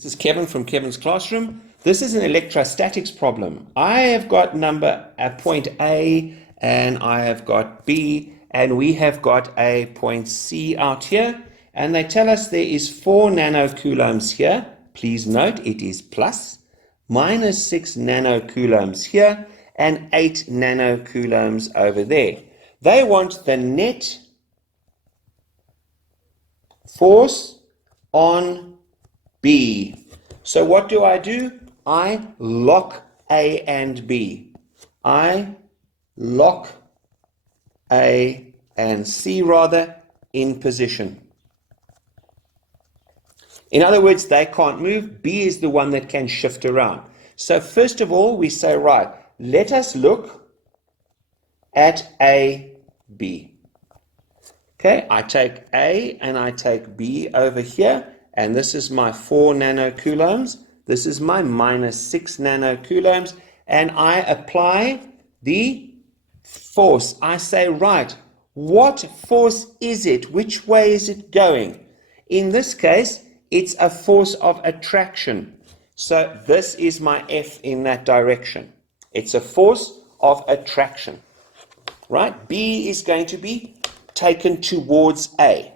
This is Kevin from Kevin's Classroom. This is an electrostatics problem. I have got number at point A and I have got B and we have got a point C out here, and they tell us there is 4 nanocoulombs here. Please note it is plus, minus 6 nanocoulombs here and 8 nanocoulombs over there. They want the net force on B. So what do? I lock A and B. I lock A and C rather in position. In other words, they can't move. B is the one that can shift around. So first of all, we say, right, let us look at A, B. Okay, I take A and I take B over here, and this is my 4 nanocoulombs. This is my minus 6 nanocoulombs, and I apply the force. I say, right, what force is it? Which way is it going? In this case, it's a force of attraction. So this is my F in that direction. It's a force of attraction, right? B is going to be taken towards A.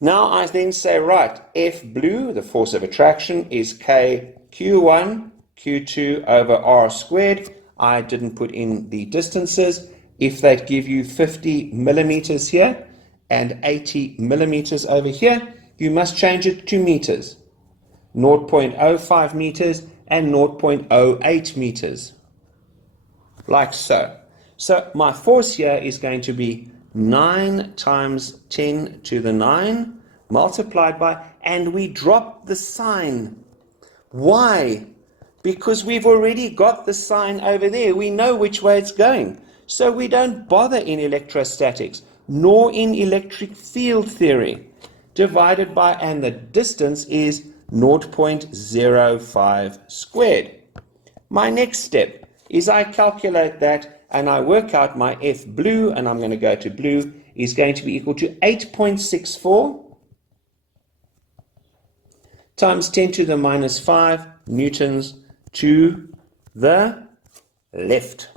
Now I then say, right, F blue, the force of attraction, is K Q1, Q2 over R squared. I didn't put in the distances. If they give you 50 millimeters here and 80 millimeters over here, you must change it to meters. 0.05 meters and 0.08 meters. Like so. So my force here is going to be 9 times 10 to the 9 multiplied by, and we drop the sign. Why? Because we've already got the sign over there. We know which way it's going. So we don't bother in electrostatics, nor in electric field theory. Divided by, and the distance is 0.05 squared. My next step is I calculate that and I work out my F blue, and I'm going to go to blue, is going to be equal to 8.64 times 10 to the minus 5 newtons to the left.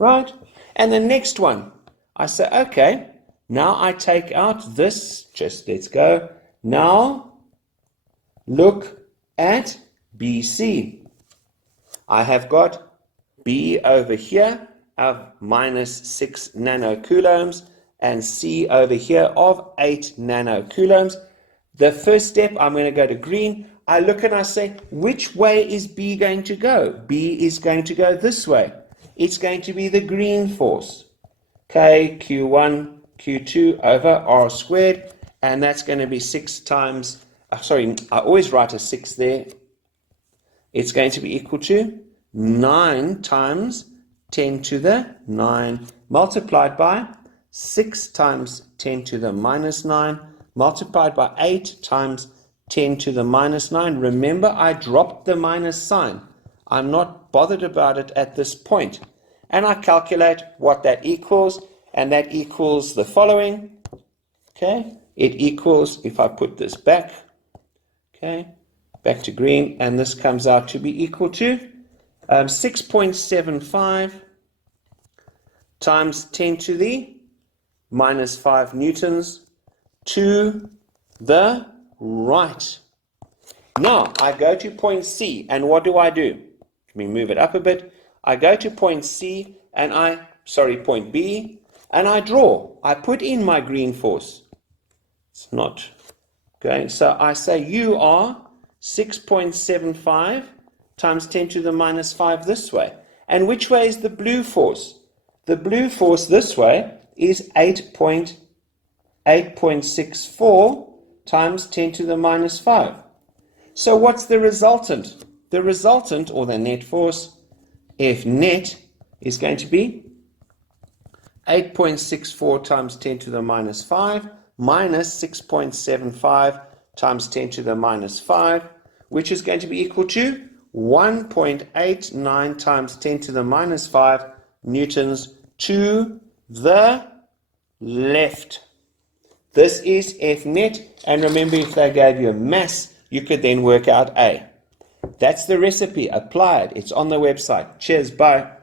Right? And the next one, I say, okay, now I take out this, just let's go. Now, look at BC. I have got B over here of minus 6 nanocoulombs and C over here of 8 nanocoulombs. The first step, I'm going to go to green. I look and I say, which way is B going to go? B is going to go this way. It's going to be the green force. K Q1 Q2 over R squared, and that's going to be 6 times, I always write a 6 there. It's going to be equal to 9 times 10 to the 9 multiplied by 6 times 10 to the minus 9 multiplied by 8 times 10 to the minus 9. Remember, I dropped the minus sign. I'm not bothered about it at this point. And I calculate what that equals, and that equals the following. Okay, it equals, if I put this back, okay, back to green, and this comes out to be equal to 6.75 times 10 to the minus 5 newtons to the right. Now I go to point C, and what do? Let me move it up a bit. I go to point C and point B, and I draw. I put in my green force. It's not going. So I say you are 6.75 times 10 to the minus 5 this way. And which way is the blue force? The blue force this way is 8.64 times 10 to the minus 5. So what's the resultant? The resultant, or the net force, F net, is going to be 8.64 times 10 to the minus 5 minus 6.75 times 10 to the minus 5, which is going to be equal to 1.89 times 10 to the minus 5 newtons to the left. This is F net, and remember, if they gave you a mass, you could then work out A. That's the recipe. Apply it. It's on the website. Cheers. Bye.